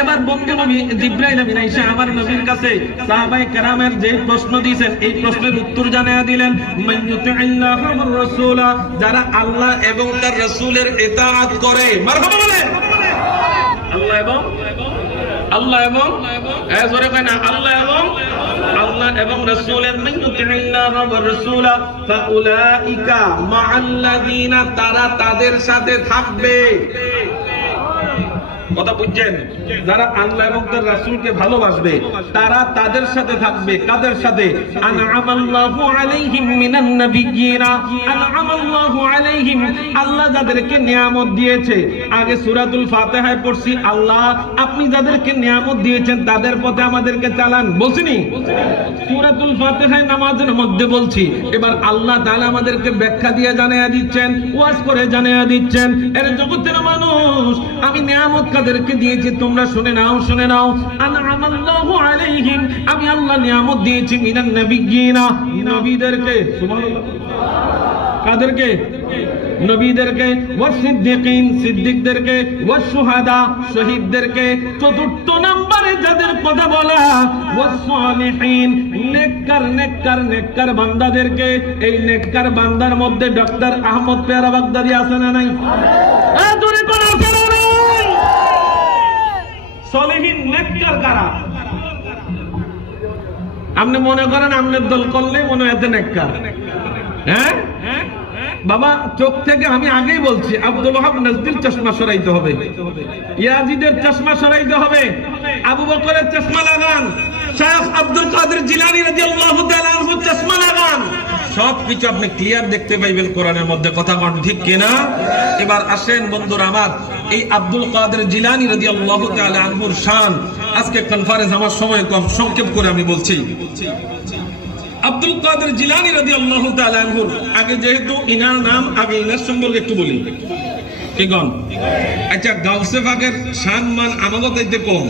এবার বন্ধু নবী জিবরাইল আমিন আয়েশা আমার নবীর কাছে সাহাবায়ে কেরামের যে প্রশ্ন দিয়েছেন এই প্রশ্নের উত্তর জানায়া দিলেন। মান ইউতিল্লাহ ওয়া রাসূলা, যারা আল্লাহ এবং তার রাসূলের ইতাআত করে। মারহাবা বলেন। আল্লাহ এবং জোরে কয় না, আল্লাহ এবং রাসূলের মান ইউতিল্লাহ ওয়া রাসূলা ফাউলাইকা মাআল্লাযিনা, তারা তাদের সাথে থাকবে। কথা বুঝছেন? যারা আল্লাহ এবং তার রাসূলকে ভালোবাসবে তারা তাদের সাথে থাকবে। কাদের সাথে? আনআমাল্লাহু আলাইহিম মিনান নাবিয়্যিনা, আনআমাল্লাহু আলাইহিম, আল্লাহ যাদেরকে নিয়ামত দিয়েছে। আগে সূরাতুল ফাতিহায় পড়ছি, আল্লাহ আপনি যাদেরকে নিয়ামত দিয়েছেন তাদের পথে আমাদেরকে চালান, বলছিনি? সূরাতুল ফাতিহায় নামাজের মধ্যে বলছি। এবার আল্লাহ তাআলা আমাদেরকে ব্যাখ্যা দিয়ে জানায়া দিচ্ছেন, ওয়াজ করে জানায়া দিচ্ছেন, এর জগতের মানুষ আমি নিয়ামত কাদেরকে দিয়েছি তোমরা শুনে নাও। আনআমাল্লাহু আলাইহিম, আমি আল্লাহ নিয়ামত দিয়েছি মিনান নাবিয়্যিনা, নবীদেরকে। সুবহানাল্লাহ। কাদেরকে? নবীদেরকে। ওয়াসিদ্দিকিন, সিদ্দিকদেরকে। ওয়াসশুহাদা, শহীদদেরকে। চতুর্থ নম্বরে যাদের কথা বলা ওয়াসসালিহিন, নেককার বান্দাদেরকে। এই নেককার বান্দার মধ্যে ডক্টর আহমদ পেয়ারা বাগদাদি আছে না নাই? জোরে বলো, আছে না নাই? সলিহিন নেককার কারা? আপনি মনে করেন আপনার দল করলে মনে হয় এত নেককার? হ্যাঁ বাবা, চোখ থেকে আমি আগেই বলছি আব্দুল ওয়াহাব নাজদির চশমা সরাইতে হবে, ইয়াজিদের চশমা সরাইতে হবে, আবু বকরের চশমা লাগান, শায়খ আব্দুল কাদের জিলানী রাদিয়াল্লাহু তাআলা আনহু চশমা লাগান। সবকিছু আপনি ক্লিয়ার দেখতে পাইবেন কোরআনের মধ্যে। কথা কোন ঠিক কিনা? এবার আসেন বন্ধুরা আমার, এই আব্দুল কাদের জিলানী রাদিয়াল্লাহু তাআলা আনহুর শান। আজকে কনফারেন্স আমার সময় কম, সংক্ষেপ করে আমি বলছি। আব্দুল কাদের জিলানী রাদিয়াল্লাহু তাআলা আনহুর, আগে যেহেতু ইনার নাম, আগে ইনার সম্পর্কে একটু বলি। কি গণ? আচ্ছা, গাউসে পাকের শান মান আমাদের চাইতে কম।